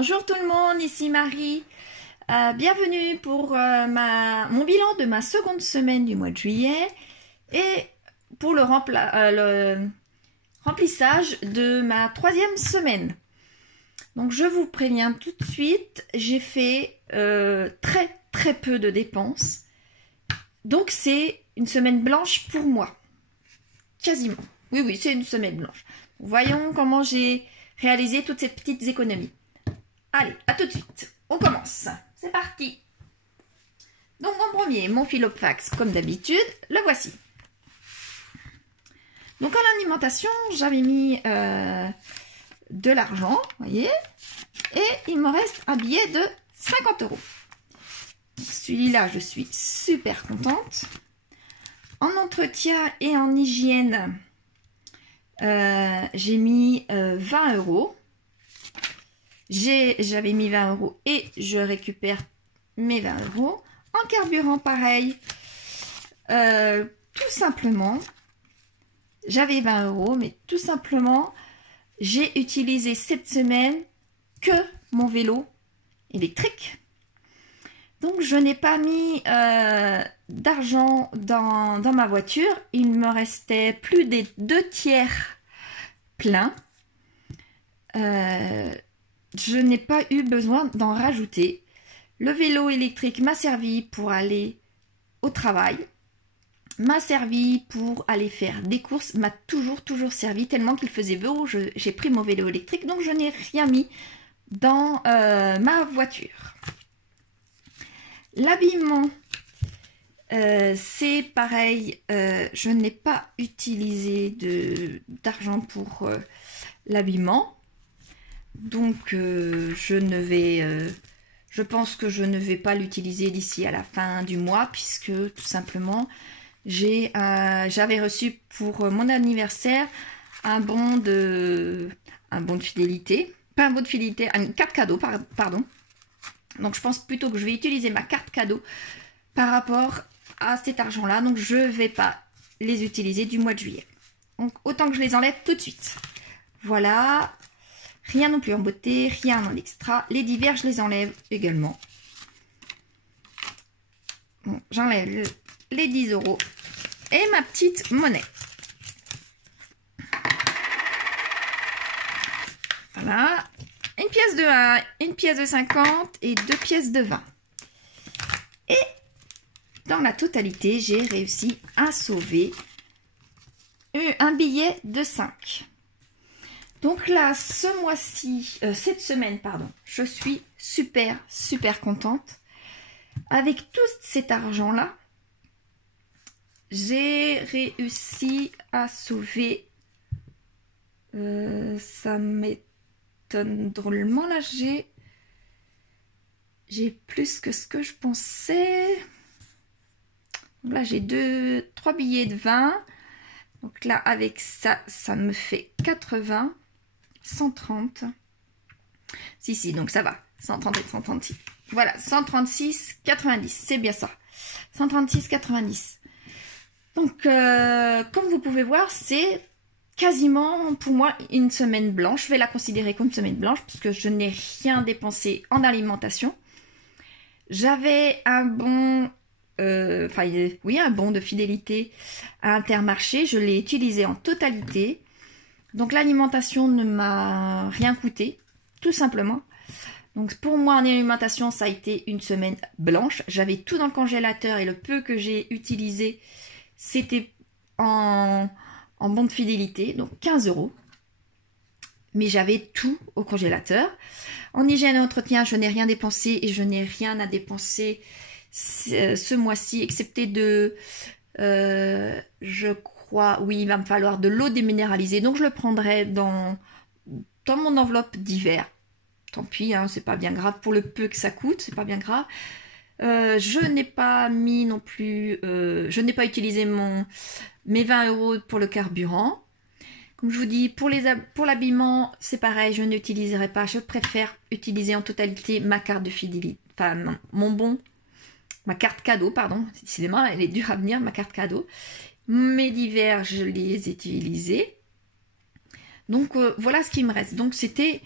Bonjour tout le monde, ici Marie. Bienvenue pour mon bilan de ma seconde semaine du mois de juillet et pour le remplissage de ma troisième semaine. Donc je vous préviens tout de suite, j'ai fait très peu de dépenses. Donc c'est une semaine blanche pour moi. Quasiment. Oui, c'est une semaine blanche. Voyons comment j'ai réalisé toutes ces petites économies. Allez, à tout de suite. On commence. C'est parti. Donc en premier, mon Filofax, comme d'habitude, le voici. Donc en alimentation, j'avais mis de l'argent, voyez, et il me reste un billet de 50 €. Celui-là, je suis super contente. En entretien et en hygiène, j'ai mis 20 €. J'avais mis 20 € et je récupère mes 20 €. En carburant, pareil. Tout simplement, j'avais 20 €, mais tout simplement, j'ai utilisé cette semaine que mon vélo électrique. Donc, je n'ai pas mis d'argent dans ma voiture. Il me restait plus des 2/3 plein. Je n'ai pas eu besoin d'en rajouter. Le vélo électrique m'a servi pour aller au travail, m'a servi pour aller faire des courses, m'a toujours servi tellement qu'il faisait beau. J'ai pris mon vélo électrique, donc je n'ai rien mis dans ma voiture. L'habillement, c'est pareil, je n'ai pas utilisé d'argent pour l'habillement. Donc, je pense que je ne vais pas l'utiliser d'ici à la fin du mois, puisque tout simplement, j'avais reçu pour mon anniversaire un bon de fidélité, pas un bon de fidélité, une carte cadeau, pardon. Donc, je pense plutôt que je vais utiliser ma carte cadeau par rapport à cet argent-là. Donc, je ne vais pas les utiliser du mois de juillet. Donc, autant que je les enlève tout de suite. Voilà. Rien non plus en beauté, rien en extra. Les divers, je les enlève également. Bon, j'enlève les 10 € et ma petite monnaie. Voilà. Une pièce de 1, une pièce de 50 et 2 pièces de 20. Et dans la totalité, j'ai réussi à sauver un billet de 5. Donc là, ce mois-ci, cette semaine, pardon, je suis super contente. Avec tout cet argent-là, j'ai réussi à sauver, ça m'étonne drôlement, là, j'ai plus que ce que je pensais. Donc là, j'ai 3 billets de 20. Donc là, avec ça, ça me fait 80. 130. Si, donc ça va. 130 et 136. Voilà, 136,90. C'est bien ça. 136,90. Donc, comme vous pouvez voir, c'est quasiment pour moi une semaine blanche. Je vais la considérer comme semaine blanche puisque je n'ai rien dépensé en alimentation. J'avais un bon... un bon de fidélité à Intermarché. Je l'ai utilisé en totalité. Donc l'alimentation ne m'a rien coûté, tout simplement. Donc pour moi en alimentation, ça a été une semaine blanche. J'avais tout dans le congélateur et le peu que j'ai utilisé, c'était en bon de fidélité, donc 15 €. Mais j'avais tout au congélateur. En hygiène et entretien, je n'ai rien dépensé et je n'ai rien à dépenser ce mois-ci, excepté je crois, oui, il va me falloir de l'eau déminéralisée, donc je le prendrai dans mon enveloppe d'hiver. Tant pis, hein, c'est pas bien grave, pour le peu que ça coûte, c'est pas bien grave. Je n'ai pas mis non plus, je n'ai pas utilisé mes 20 € pour le carburant. Comme je vous dis, pour l'habillement, c'est pareil, je n'utiliserai pas, je préfère utiliser en totalité ma carte de fidélité, enfin ma carte cadeau, pardon, décidément, elle est dure à venir, ma carte cadeau. Mes divers, je les ai utilisés. Donc, voilà ce qui me reste. Donc, c'était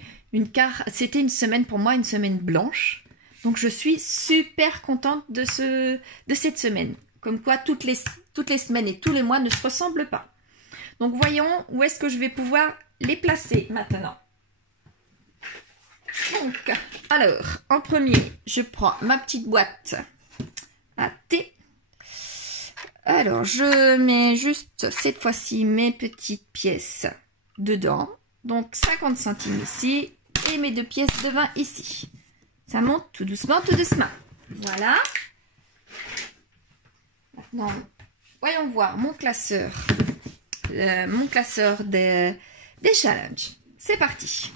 C'était une semaine pour moi, une semaine blanche. Donc je suis super contente de cette semaine. Comme quoi toutes les semaines et tous les mois ne se ressemblent pas. Donc voyons où est-ce que je vais pouvoir les placer maintenant. Donc, alors, en premier, je prends ma petite boîte à thé. Alors, je mets juste cette fois-ci mes petites pièces dedans. Donc 50 centimes ici et mes 2 pièces de 20 ici. Ça monte tout doucement, tout doucement. Voilà. Maintenant, voyons voir mon classeur. Mon classeur des challenges. C'est parti.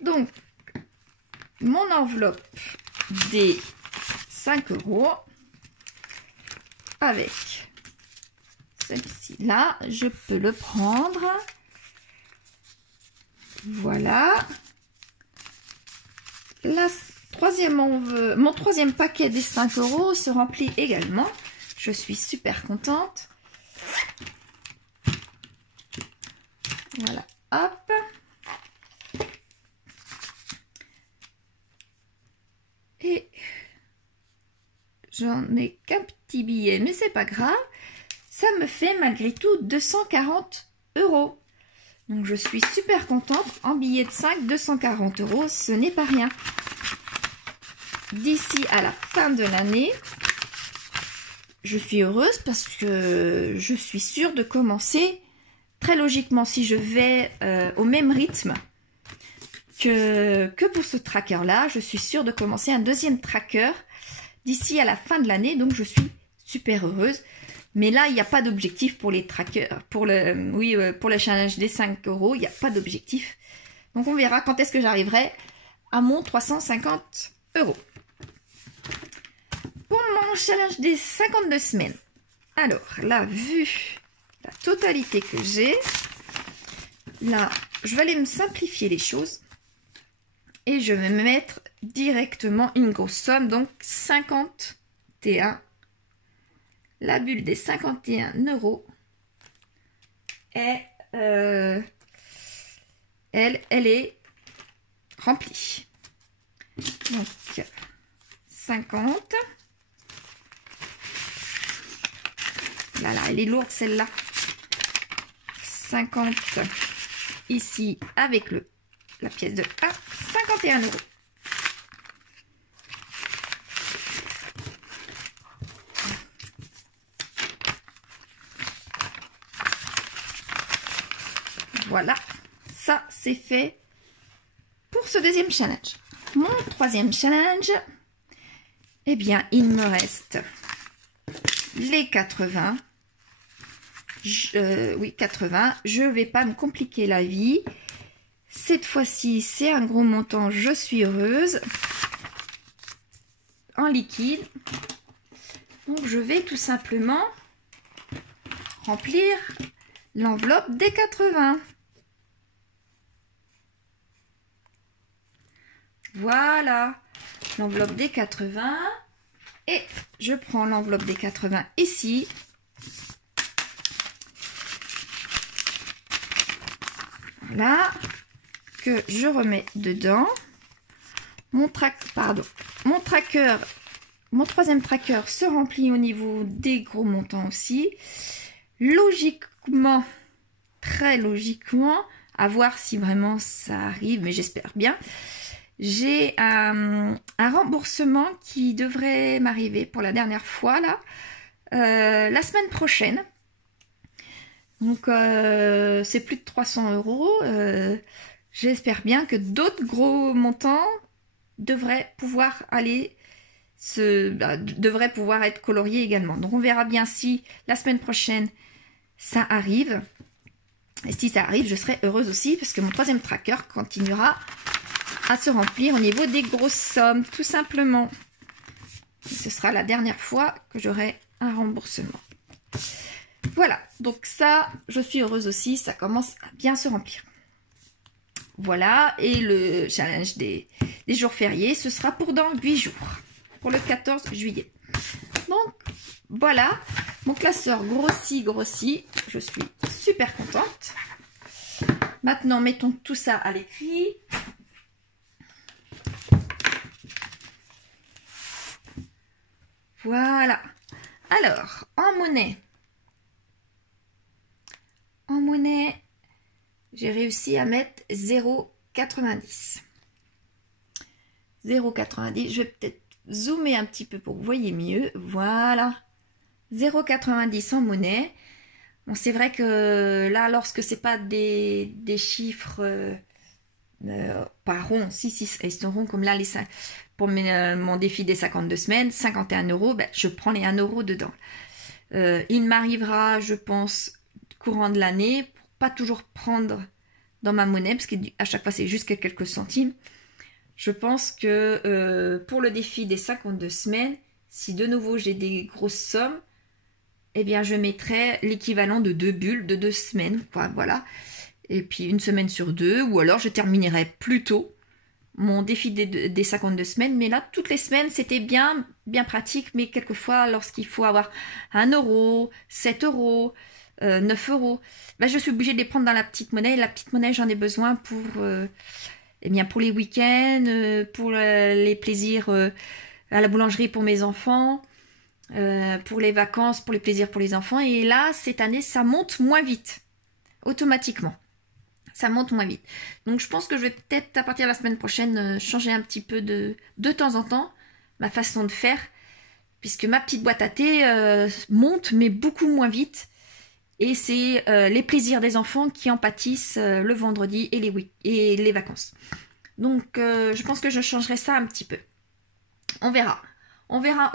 Donc, mon enveloppe des 5 € avec celui-ci là, je peux le prendre. Voilà. Mon troisième paquet des 5 € se remplit également. Je suis super contente. Voilà, hop. Et j'en ai qu'un petit billet, mais c'est pas grave. Ça me fait malgré tout 240 €. Donc je suis super contente. En billet de 5, 240 €, ce n'est pas rien. D'ici à la fin de l'année, je suis heureuse parce que je suis sûre de commencer très logiquement, si je vais au même rythme que pour ce tracker-là, je suis sûre de commencer un deuxième tracker d'ici à la fin de l'année. Donc je suis super heureuse. Mais là, il n'y a pas d'objectif pour les trackers, pour le challenge des 5 €, il n'y a pas d'objectif. Donc on verra quand est-ce que j'arriverai à mon 350 €. Pour mon challenge des 52 semaines. Alors là, vu la totalité que j'ai, là, je vais aller me simplifier les choses. Et je vais me mettre directement une grosse somme, donc 51. La bulle des 51 € est, elle est remplie. Donc 50. Là, elle est lourde celle-là. 50 ici avec la pièce de 1, 51 €. Voilà, ça c'est fait pour ce deuxième challenge. Mon troisième challenge, eh bien il me reste les 80. Oui, 80. Je ne vais pas me compliquer la vie. Cette fois-ci, c'est un gros montant, je suis heureuse. En liquide. Donc je vais tout simplement remplir l'enveloppe des 80. Voilà, l'enveloppe des 80. Et je prends l'enveloppe des 80 ici. Voilà, que je remets dedans. Mon troisième tracker se remplit au niveau des gros montants aussi. Logiquement, très logiquement, à voir si vraiment ça arrive, mais j'espère bien. J'ai un remboursement qui devrait m'arriver pour la dernière fois là, la semaine prochaine. Donc c'est plus de 300 €. J'espère bien que d'autres gros montants devraient pouvoir devraient pouvoir être coloriés également. Donc on verra bien si la semaine prochaine ça arrive. Et si ça arrive, je serai heureuse aussi parce que mon troisième tracker continuera à se remplir au niveau des grosses sommes, tout simplement. Et ce sera la dernière fois que j'aurai un remboursement. Voilà, donc ça, je suis heureuse aussi, ça commence à bien se remplir. Voilà, et le challenge des jours fériés, ce sera pour dans 8 jours, pour le 14 juillet. Donc, voilà, mon classeur grossit, je suis super contente. Maintenant, mettons tout ça à l'écrit. Voilà. Alors, en monnaie, j'ai réussi à mettre 0,90. 0,90. Je vais peut-être zoomer un petit peu pour que vous voyez mieux. Voilà. 0,90 en monnaie. Bon, c'est vrai que là, lorsque c'est pas des chiffres pas ronds, si, ils sont ronds comme là, pour mon défi des 52 semaines, 51 €, ben, je prends les 1 € dedans. Il m'arrivera, je pense, courant de l'année, pour pas toujours prendre dans ma monnaie, parce qu'à chaque fois c'est juste quelques centimes. Je pense que pour le défi des 52 semaines, si de nouveau j'ai des grosses sommes, eh bien je mettrai l'équivalent de 2 bulles de 2 semaines, quoi, voilà. Et puis une semaine sur 2, ou alors je terminerai plus tôt mon défi des 52 semaines. Mais là, toutes les semaines, c'était bien pratique, mais quelquefois, lorsqu'il faut avoir 1 €, 7 €, 9 €, ben, je suis obligée de les prendre dans la petite monnaie. La petite monnaie, j'en ai besoin pour, eh bien, pour les week-ends, pour les plaisirs à la boulangerie pour mes enfants, pour les vacances, pour les plaisirs pour les enfants. Et là, cette année, ça monte moins vite, automatiquement. Ça monte moins vite. Donc, je pense que je vais peut-être, à partir de la semaine prochaine, changer un petit peu de temps en temps ma façon de faire, puisque ma petite boîte à thé monte, mais beaucoup moins vite. Et c'est les plaisirs des enfants qui en pâtissent le vendredi et les vacances. Donc, je pense que je changerai ça un petit peu. On verra. On verra.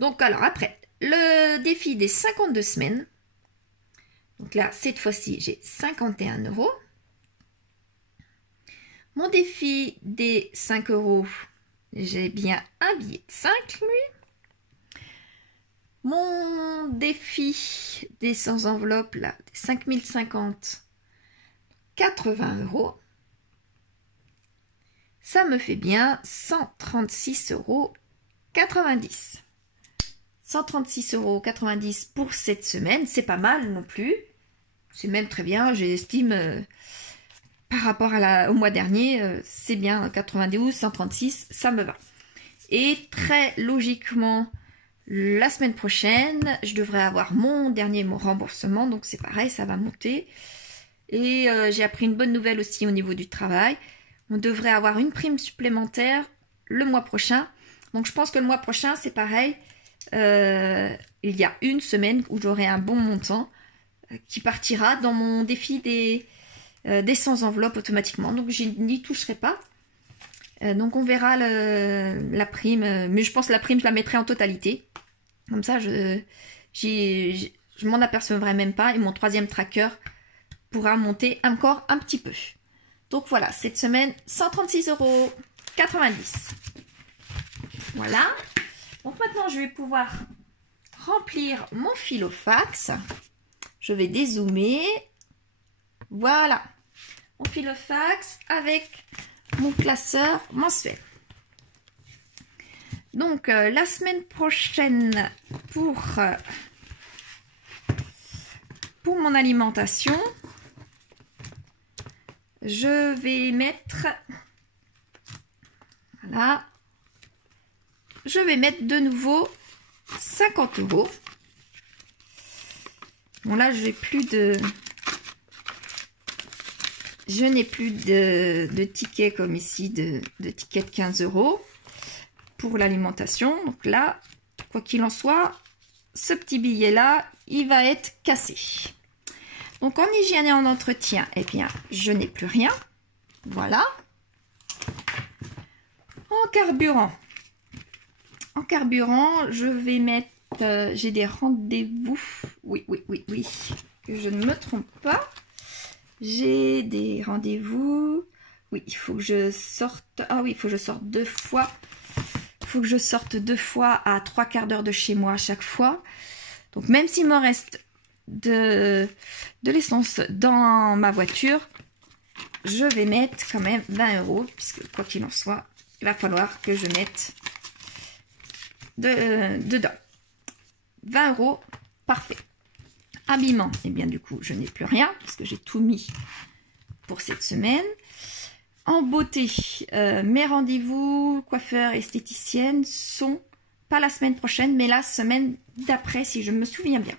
Donc, alors, après, le défi des 52 semaines. Donc là, cette fois-ci, j'ai 51 €. Mon défi des 5 €, j'ai bien un billet de 5, lui. Mon défi des 100 enveloppes, là, des 5050, 80 €. Ça me fait bien 136,90 €. 136,90 € pour cette semaine, c'est pas mal non plus. C'est même très bien, j'estime, par rapport au mois dernier, c'est bien, 92, 136, ça me va. Et très logiquement, la semaine prochaine, je devrais avoir mon remboursement, donc c'est pareil, ça va monter. Et j'ai appris une bonne nouvelle aussi au niveau du travail. On devrait avoir une prime supplémentaire le mois prochain. Donc je pense que le mois prochain, c'est pareil. Il y a une semaine où j'aurai un bon montant qui partira dans mon défi des 100 enveloppes automatiquement. Donc je n'y toucherai pas. Donc on verra la prime. Mais je pense que la prime, je la mettrai en totalité. Comme ça, je m'en apercevrai même pas. Et mon troisième tracker pourra monter encore un petit peu. Donc voilà, cette semaine, 136,90 €. Voilà. Donc maintenant, je vais pouvoir remplir mon filofax. Je vais dézoomer. Voilà. Mon filofax avec mon classeur mensuel. Donc, la semaine prochaine, pour mon alimentation, je vais mettre... Voilà. Je vais mettre de nouveau 50 €. Bon, là, je n'ai plus de tickets comme ici, de tickets de 15 € pour l'alimentation. Donc là, quoi qu'il en soit, ce petit billet-là, il va être cassé. Donc, en hygiène et en entretien, eh bien, je n'ai plus rien. Voilà. En carburant, je vais mettre... j'ai des rendez-vous. Oui, que je ne me trompe pas. J'ai des rendez-vous. Oui, il faut que je sorte... Ah oui, il faut que je sorte 2 fois. Il faut que je sorte 2 fois à 3/4 d'heure de chez moi à chaque fois. Donc, même s'il me reste de l'essence dans ma voiture, je vais mettre quand même 20 €, puisque quoi qu'il en soit, il va falloir que je mette dedans. 20 €, parfait. Habillement, et bien du coup, je n'ai plus rien, parce que j'ai tout mis pour cette semaine. En beauté, mes rendez-vous coiffeur esthéticienne sont pas la semaine prochaine, mais la semaine d'après, si je me souviens bien.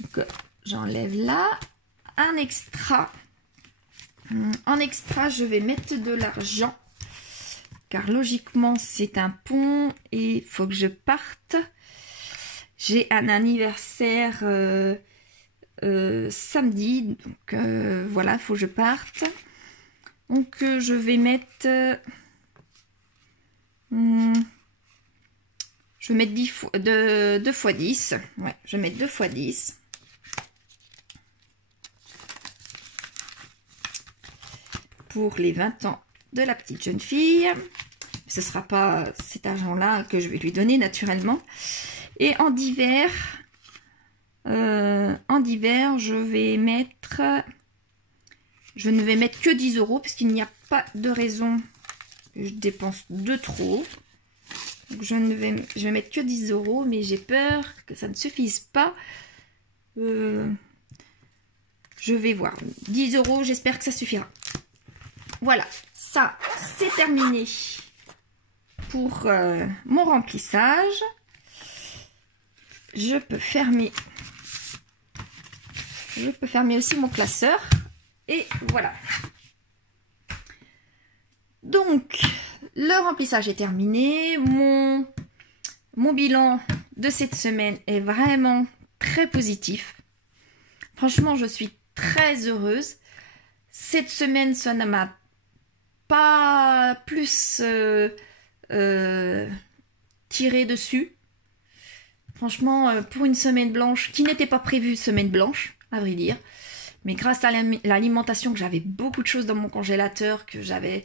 Donc, j'enlève là. Un extra. En extra, je vais mettre de l'argent. Car logiquement, c'est un pont et il faut que je parte. J'ai un anniversaire samedi. Donc, voilà, il faut que je parte. Donc, je vais mettre... je vais mettre 2 fois 10. Ouais, je vais mettre 2 fois 10. Pour les 20 ans de la petite jeune fille. Ce ne sera pas cet argent-là que je vais lui donner naturellement. Et en d'hiver, je vais mettre... Je ne vais mettre que 10 € parce qu'il n'y a pas de raison que je dépense de trop. Donc je vais mettre que 10 €, mais j'ai peur que ça ne suffise pas. Je vais voir. 10 €, j'espère que ça suffira. Voilà, ça c'est terminé pour mon remplissage. Je peux fermer aussi mon classeur. Et voilà. Donc, le remplissage est terminé. Mon bilan de cette semaine est vraiment très positif. Franchement, je suis très heureuse. Cette semaine, ça ne m'a pas plus tiré dessus. Franchement, pour une semaine blanche, qui n'était pas prévue semaine blanche, à vrai dire. Mais grâce à l'alimentation, que j'avais beaucoup de choses dans mon congélateur, que j'avais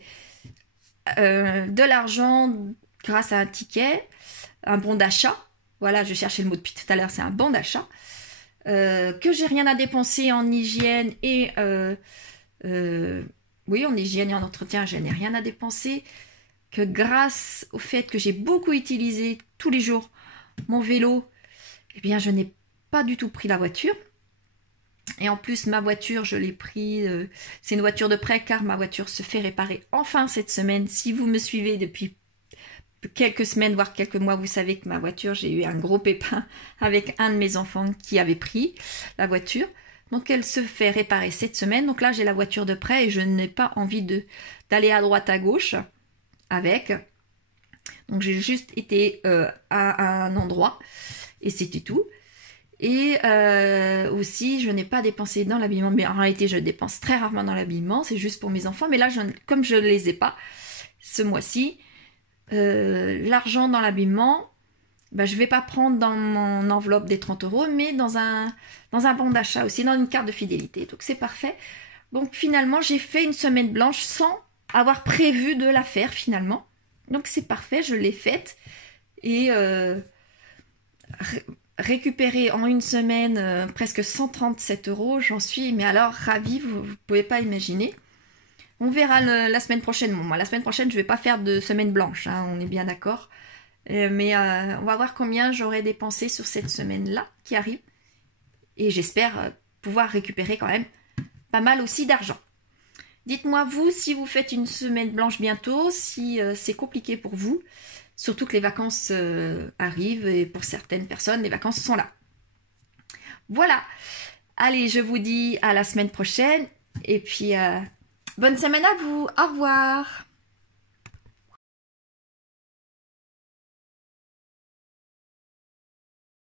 de l'argent grâce à un ticket, un bon d'achat. Voilà, je cherchais le mot depuis tout à l'heure, c'est un bon d'achat. Que j'ai rien à dépenser en hygiène et... oui, en hygiène et en entretien, je n'ai rien à dépenser. Que grâce au fait que j'ai beaucoup utilisé tous les jours mon vélo, eh bien, je n'ai pas du tout pris la voiture. Et en plus, ma voiture, je l'ai pris, c'est une voiture de prêt car ma voiture se fait réparer enfin cette semaine. Si vous me suivez depuis quelques semaines, voire quelques mois, vous savez que ma voiture, j'ai eu un gros pépin avec un de mes enfants qui avait pris la voiture. Donc, elle se fait réparer cette semaine. Donc là, j'ai la voiture de prêt et je n'ai pas envie d'aller à droite, à gauche avec. Donc, j'ai juste été à un endroit et c'était tout. Et aussi, je n'ai pas dépensé dans l'habillement, mais en réalité, je dépense très rarement dans l'habillement, c'est juste pour mes enfants. Mais là, comme je ne les ai pas ce mois-ci, l'argent dans l'habillement, ben, je ne vais pas prendre dans mon enveloppe des 30 €, mais dans un bon d'achat aussi, dans une carte de fidélité. Donc, c'est parfait. Donc, finalement, j'ai fait une semaine blanche sans avoir prévu de la faire, finalement. Donc, c'est parfait, je l'ai faite. Et... récupérer en une semaine presque 137 €, j'en suis, mais alors ravie, vous ne pouvez pas imaginer. On verra la semaine prochaine. Bon, moi, la semaine prochaine, je ne vais pas faire de semaine blanche, hein, on est bien d'accord. Mais on va voir combien j'aurai dépensé sur cette semaine-là qui arrive. Et j'espère pouvoir récupérer quand même pas mal aussi d'argent. Dites-moi vous si vous faites une semaine blanche bientôt, si c'est compliqué pour vous. Surtout que les vacances arrivent et pour certaines personnes, les vacances sont là. Voilà. Allez, je vous dis à la semaine prochaine. Et puis, bonne semaine à vous. Au revoir.